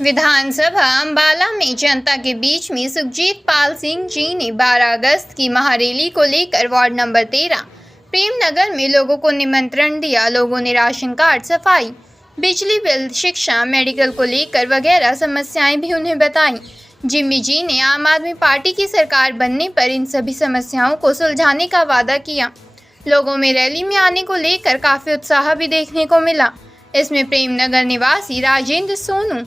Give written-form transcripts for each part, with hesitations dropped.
विधानसभा अंबाला में जनता के बीच में सुखजीत पाल सिंह जी ने 12 अगस्त की महारैली को लेकर वार्ड नंबर 13 प्रेमनगर में लोगों को निमंत्रण दिया। लोगों ने राशन कार्ड, सफाई, बिजली बिल, शिक्षा, मेडिकल को लेकर वगैरह समस्याएं भी उन्हें बताई। जिम्मी जी ने आम आदमी पार्टी की सरकार बनने पर इन सभी समस्याओं को सुलझाने का वादा किया। लोगों में रैली में आने को लेकर काफी उत्साह भी देखने को मिला। इसमें प्रेमनगर निवासी राजेंद्र, सोनू,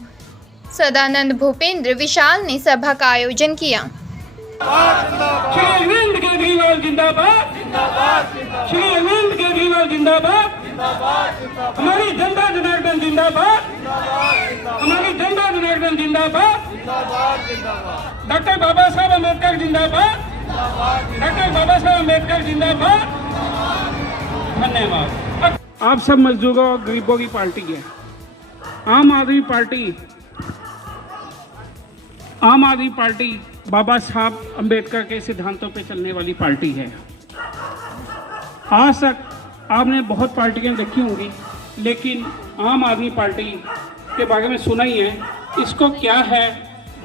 सदानंद, भूपेंद्र, विशाल ने सभा का आयोजन किया। श्री अरविंद केजरीवाल जिंदाबाद, श्री अरविंद केजरीवाल जिंदाबाद, हमारी जनता जनार्दन जिंदाबाद, हमारी जनता जनार्दन जिंदाबाद, डॉक्टर बाबा साहब अम्बेडकर जिंदाबाद, डॉक्टर बाबा साहब अम्बेडकर जिंदाबाद। धन्यवाद। आप सब मजदूरों और गरीबों की पार्टी है। आम आदमी पार्टी बाबा साहब अम्बेडकर के सिद्धांतों पे चलने वाली पार्टी है। आज तक आपने बहुत पार्टियां देखी होंगी, लेकिन आम आदमी पार्टी के बारे में सुना ही है। इसको क्या है,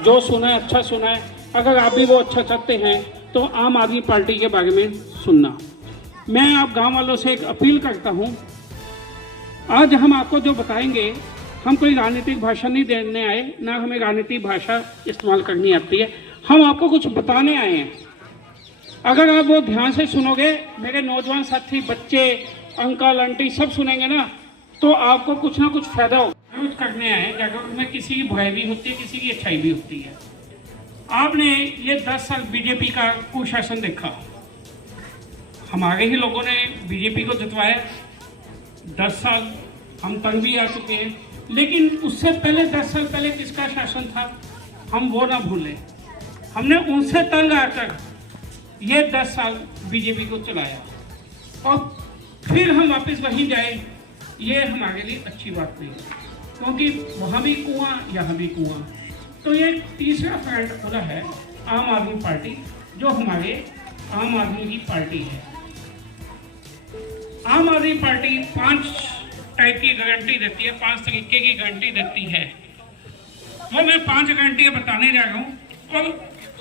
जो सुना है अच्छा सुना है। अगर आप भी वो अच्छा चाहते हैं तो आम आदमी पार्टी के बारे में सुनना। मैं आप गांव वालों से एक अपील करता हूं। आज हम आपको जो बताएंगे, हम कोई राजनीतिक भाषा नहीं देने आए, ना हमें राजनीतिक भाषा इस्तेमाल करनी आती है। हम आपको कुछ बताने आए हैं। अगर आप वो ध्यान से सुनोगे, मेरे नौजवान साथी, बच्चे, अंकल, आंटी सब सुनेंगे ना, तो आपको कुछ ना कुछ फायदा होगा। करने आए जगह में किसी की बुराई भी होती है, किसी की अच्छाई भी होती है। आपने ये 10 साल बीजेपी का कुशासन देखा। हमारे ही लोगों ने बीजेपी को जितवाया। 10 साल हम तंग भी आ चुके हैं, लेकिन उससे पहले 10 साल पहले किसका शासन था, हम वो ना भूलें। हमने उनसे तंग आकर ये 10 साल बीजेपी को चलाया और फिर हम वापस वहीं जाए, ये हमारे लिए अच्छी बात नहीं है, क्योंकि वहाँ भी कुआं, यहाँ भी कुआं। तो ये तीसरा फ्रंट खुला है आम आदमी पार्टी, जो हमारे आम आदमी की पार्टी है। आम आदमी पार्टी 5 टाइप की गारंटी देती है, 5 तरीके की गारंटी देती है। वो मैं 5 गारंटियाँ बताने जा रहा हूँ और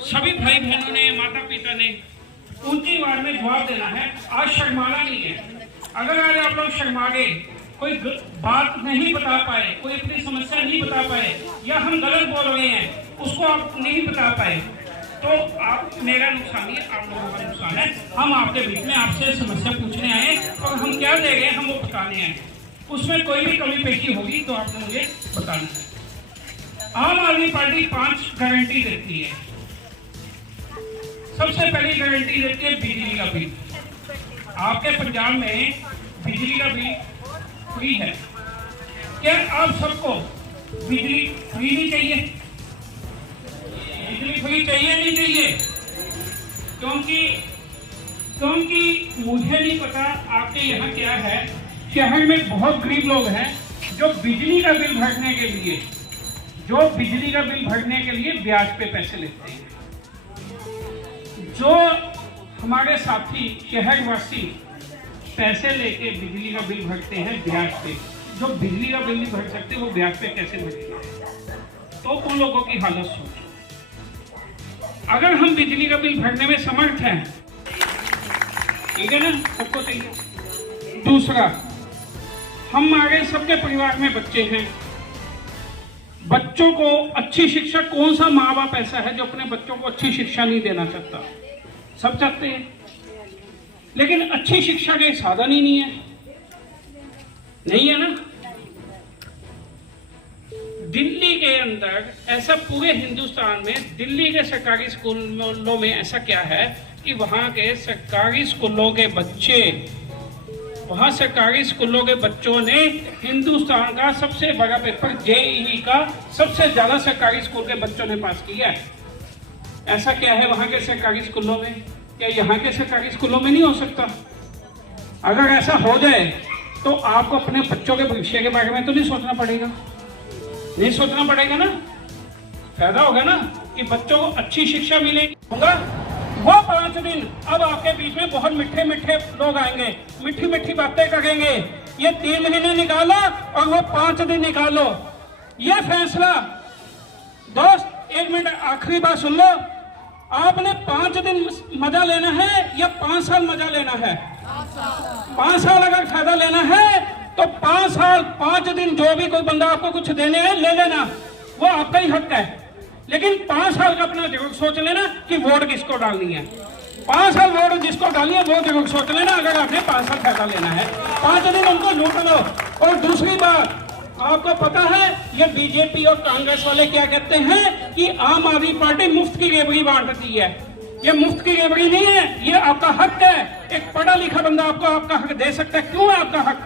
सभी भाई बहनों ने, माता पिता ने ऊंची आवाज में जवाब देना है। आज शर्माना नहीं है। अगर आज आप लोग शर्मा गए, कोई बात नहीं बता पाए, कोई अपनी समस्या नहीं बता पाए, या हम गलत बोल रहे हैं उसको आप नहीं बता पाए, तो आप, मेरा नुकसान नहीं है, आप लोगों का नुकसान है। हम आपके बीच में आपसे समस्या पूछने आए और हम क्या दे गए, हम वो बताने आए। उसमें कोई भी कमी पेशी होगी तो आपको मुझे बताना है। आम आदमी पार्टी 5 गारंटी देती है। सबसे पहली गारंटी देती है बिजली का बिल। आपके पंजाब में बिजली का बिल फ्री है। क्या आप सबको बिजली फ्री नहीं चाहिए? बिजली फ्री चाहिए नहीं चाहिए? क्योंकि मुझे नहीं पता आपके यहाँ क्या है। शहर में बहुत गरीब लोग हैं जो बिजली का बिल भरने के लिए ब्याज पे पैसे लेते हैं। जो हमारे साथी शहरवासी पैसे लेके बिजली का बिल भरते हैं ब्याज पे, जो बिजली का बिल नहीं भर सकते वो ब्याज पे कैसे भरेंगे? तो उन लोगों की हालत सोचो। अगर हम बिजली का बिल भरने में समर्थ हैं, ठीक है ना, सबको चाहिए। दूसरा, हमारे सबके परिवार में बच्चे हैं। बच्चों को अच्छी शिक्षा, कौन सा माँ बाप ऐसा है जो अपने बच्चों को अच्छी शिक्षा नहीं देना चाहता? सब चाहते हैं, लेकिन अच्छी शिक्षा के साधन ही नहीं है ना। दिल्ली के अंदर ऐसा, पूरे हिंदुस्तान में दिल्ली के सरकारी स्कूलों में ऐसा क्या है कि वहाँ के सरकारी स्कूलों के बच्चों ने हिंदुस्तान का सबसे बड़ा पेपर जेईई का सबसे ज्यादा सरकारी स्कूल के बच्चों ने पास किया है। ऐसा क्या है वहाँ के सरकारी स्कूलों में? क्या यहाँ के सरकारी स्कूलों में नहीं हो सकता? अगर ऐसा हो जाए तो आपको अपने बच्चों के भविष्य के बारे में तो नहीं सोचना पड़ेगा ना। फायदा होगा ना कि बच्चों को अच्छी शिक्षा मिलेगी। होगा वो 5 दिन अब आपके बीच में बहुत मीठे लोग आएंगे, मीठी बातें करेंगे। ये 3 महीने निकालो और वो 5 दिन निकालो। ये फैसला दोस्त एक मिनट आखिरी बात सुन लो, आपने 5 दिन मजा लेना है या 5 साल मजा लेना है? 5 साल अगर फायदा लेना है तो 5 साल 5 दिन जो भी कोई बंदा आपको कुछ देने है ले लेना, वो आपका ही हक है। लेकिन 5 साल का अपना जरूर सोच लेना कि वोट किसको डालनी है। 5 साल वोट जिसको डालनी है वो जरूर सोच लेना, अगर आपने 5 साल फायदा लेना है। 5 दिन उनको लूट लो। और दूसरी बात, आपको पता है ये बीजेपी और कांग्रेस वाले क्या कहते हैं कि आम आदमी पार्टी मुफ्त की रेवड़ी बांटती है। ये मुफ्त की रेवड़ी नहीं है, ये आपका हक है। एक पढ़ा लिखा बंदा आपको आपका हक दे सकता है। क्यों है आपका हक?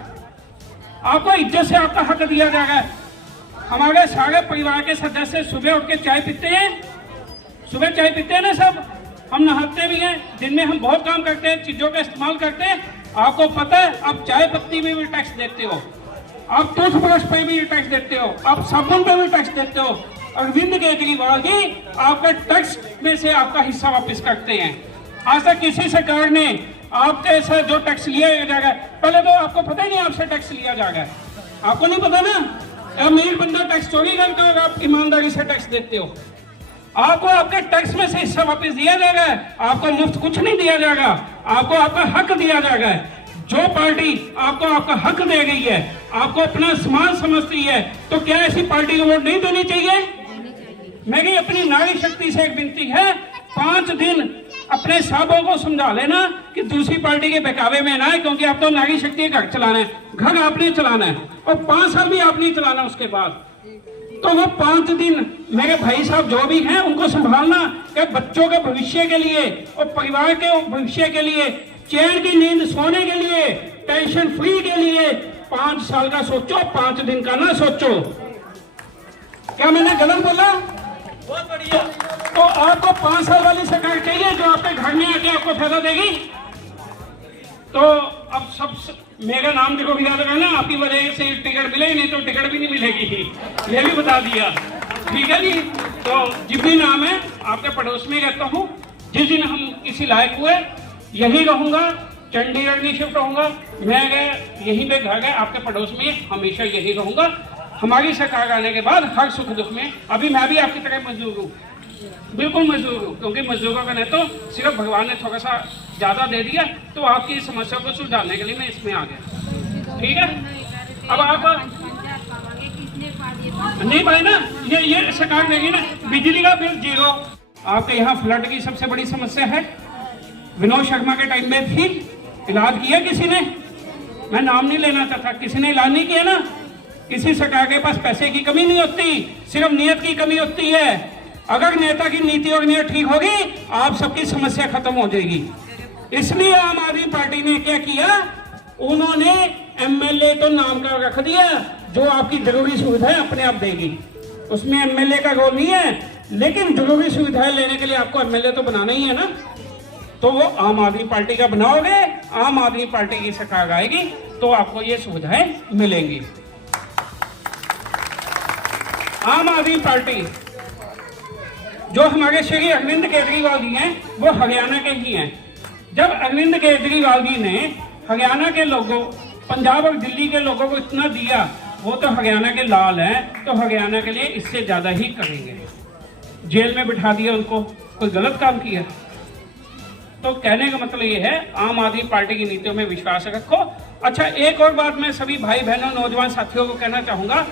आपको इज्जत से आपका हक दिया जाएगा। हमारे सारे परिवार के सदस्य सुबह उठ के चाय पीते हैं, सुबह चाय पीते हैं ना सब, हम नहाते भी हैं, दिन में हम बहुत काम करते हैं, चीजों का इस्तेमाल करते हैं। आपको पता है आप चाय पत्ती में भी टैक्स देते हो, आप टूथब्रश पे भी टैक्स देते हो, आप साबुन पे भी टैक्स देते हो। अरविंद केजरीवाल जी आपके टैक्स में से आपका हिस्सा वापस करते हैं। आज तक किसी सरकार ने आपके से जो टैक्स लिया जाएगा, पहले तो आपको पता ही नहीं आपसे टैक्स लिया जाएगा, आपको नहीं पता ना। अमीर बंदा टैक्स चोरी करता होगा, आप ईमानदारी से टैक्स देते हो, आपको आपके टैक्स में से हिस्सा वापस दिया जाएगा। आपको मुफ्त कुछ नहीं दिया जाएगा, आपको आपका हक दिया जाएगा। जो पार्टी आपको आपका हक दे गई है, आपको अपना समान समझती है, तो क्या ऐसी पार्टी को वोट नहीं देनी चाहिए? मेरी अपनी नारी शक्ति से एक विनती है, 5 दिन अपने साहबों को समझा लेना कि दूसरी पार्टी के बहकावे में ना आए, क्योंकि आप तो नारी शक्ति घर चलाना है, घर आपने चलाना है और 5 साल भी आपने चलाना। उसके बाद तो वो 5 दिन मेरे भाई साहब जो भी हैं उनको संभालना, कि बच्चों के भविष्य के लिए और परिवार के भविष्य के लिए, चैन की नींद सोने के लिए, टेंशन फ्री के लिए 5 साल का सोचो, 5 दिन का ना सोचो। क्या मैंने गलत बोला? बहुत बढ़िया। तो आपको 5 साल वाली सरकार चाहिए जो आपके घर में आके आपको फायदा देगी। तो अब सब मेरा नाम देखो याद रखना, आपकी वजह से टिकट मिलेगी, नहीं तो टिकट भी नहीं मिलेगी, ये भी बता दिया। ठीक है जी। तो जिस भी नाम है आपके पड़ोस में रहता हूँ, जिस दिन हम किसी लायक हुए यही रहूंगा, चंडीगढ़ नहीं शिफ्ट होऊंगा। मैं गए यहीं पे घर है आपके पड़ोस में, हमेशा यही रहूंगा। हमारी सरकार आने के बाद हर सुख दुख में, अभी मैं भी आपकी तरह मजदूर हूँ, बिल्कुल मजदूर हूँ, क्योंकि मजदूरों का नहीं तो सिर्फ भगवान ने थोड़ा सा ज्यादा दे दिया, तो आपकी समस्या को सुलझाने के लिए मैं इसमें आ गया। ठीक है। अब आप नहीं भाई ना, ये सरकार देगी ना। बिजली का बिल 0। आपके यहाँ फ्लड की सबसे बड़ी समस्या है। विनोद शर्मा के टाइम में भी इलाज किया किसी ने, मैं नाम नहीं लेना चाहता, किसी ने इलाज नहीं किया ना। किसी सरकार के पास पैसे की कमी नहीं होती, सिर्फ नीयत की कमी होती है। अगर नेता की नीति और नीयत ठीक होगी, आप सबकी समस्या खत्म हो जाएगी। इसलिए आम आदमी पार्टी ने क्या किया, उन्होंने एमएलए तो नाम का रख दिया, जो आपकी जरूरी सुविधाएं अपने आप देगी। उसमें एमएलए का रोल नहीं है, लेकिन जरूरी सुविधाएं लेने के लिए आपको एमएलए तो बनाना ही है ना। तो वो आम आदमी पार्टी का बनाओगे, आम आदमी पार्टी की सरकार आएगी तो आपको ये सुविधाएं मिलेंगी। आम आदमी पार्टी जो हमारे श्री अरविंद केजरीवाल जी हैं, वो हरियाणा के ही हैं। जब अरविंद केजरीवाल जी ने हरियाणा के लोगों, पंजाब और दिल्ली के लोगों को इतना दिया, वो तो हरियाणा के लाल हैं, तो हरियाणा के लिए इससे ज्यादा ही करेंगे। जेल में बिठा दिया उनको, कोई गलत काम किया। तो कहने का मतलब ये है, आम आदमी पार्टी की नीतियों में विश्वास रखो। अच्छा, एक और बात मैं सभी भाई बहनों, नौजवान साथियों को कहना चाहूंगा,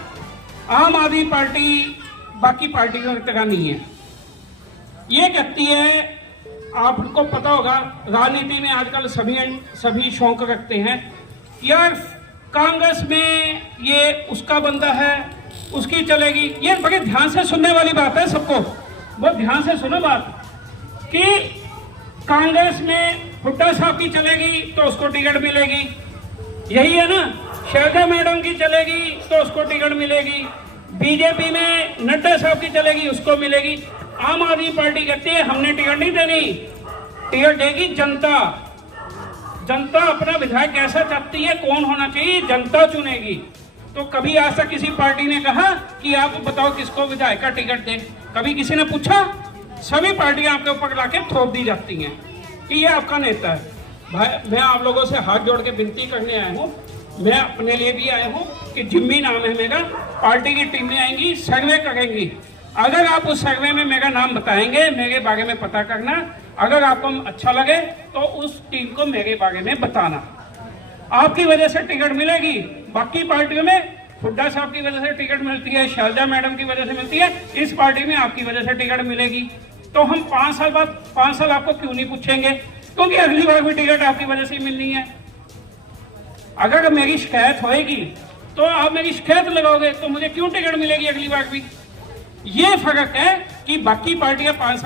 आम आदमी पार्टी बाकी पार्टियों की तरह नहीं है। ये कहती है, आपको पता होगा राजनीति में आजकल सभी शौक रखते हैं, यार कांग्रेस में ये उसका बंदा है, उसकी चलेगी। ये बड़े ध्यान से सुनने वाली बात है, सबको बहुत ध्यान से सुनो बात, कि कांग्रेस में हुड्डा साहब की चलेगी तो उसको टिकट मिलेगी, यही है ना। शैलजा मैडम की चलेगी तो उसको टिकट मिलेगी, बीजेपी में नड्डा साहब की चलेगी उसको मिलेगी। आम आदमी पार्टी कहती है हमने टिकट नहीं देनी, टिकट देगी जनता। जनता अपना विधायक कैसा चाहती है, कौन होना चाहिए, जनता चुनेगी। तो कभी आज तक किसी पार्टी ने कहा कि आप बताओ किसको विधायक का टिकट दें? कभी किसी ने पूछा? सभी पार्टियां आपके ऊपर लाके थोप दी जाती हैं कि ये आपका नेता है। भाई मैं आप लोगों से हाथ जोड़ के विनती करने आया हूँ, मैं अपने लिए भी आया हूँ कि जिम्मी नाम है मेरा, पार्टी की टीमें आएंगी, सर्वे करेंगी, अगर आप उस सर्वे में मेरा नाम बताएंगे, मेरे बारे में पता करना, अगर आपको अच्छा लगे तो उस टीम को मेरे बारे में बताना। आपकी वजह से टिकट मिलेगी। बाकी पार्टियों में हुड्डा साहब की वजह से टिकट मिलती है, शैलजा मैडम की वजह से मिलती है, इस पार्टी में आपकी वजह से टिकट मिलेगी। तो हम 5 साल बाद 5 साल आपको क्यों नहीं पूछेंगे? क्योंकि अगली बार भी टिकट आपकी वजह से मिलनी है। अगर मेरी शिकायत होएगी तो आप मेरी शिकायत लगाओगे, तो मुझे क्यों टिकट मिलेगी अगली बार भी? ये फर्क है कि बाकी पार्टियां 5 साल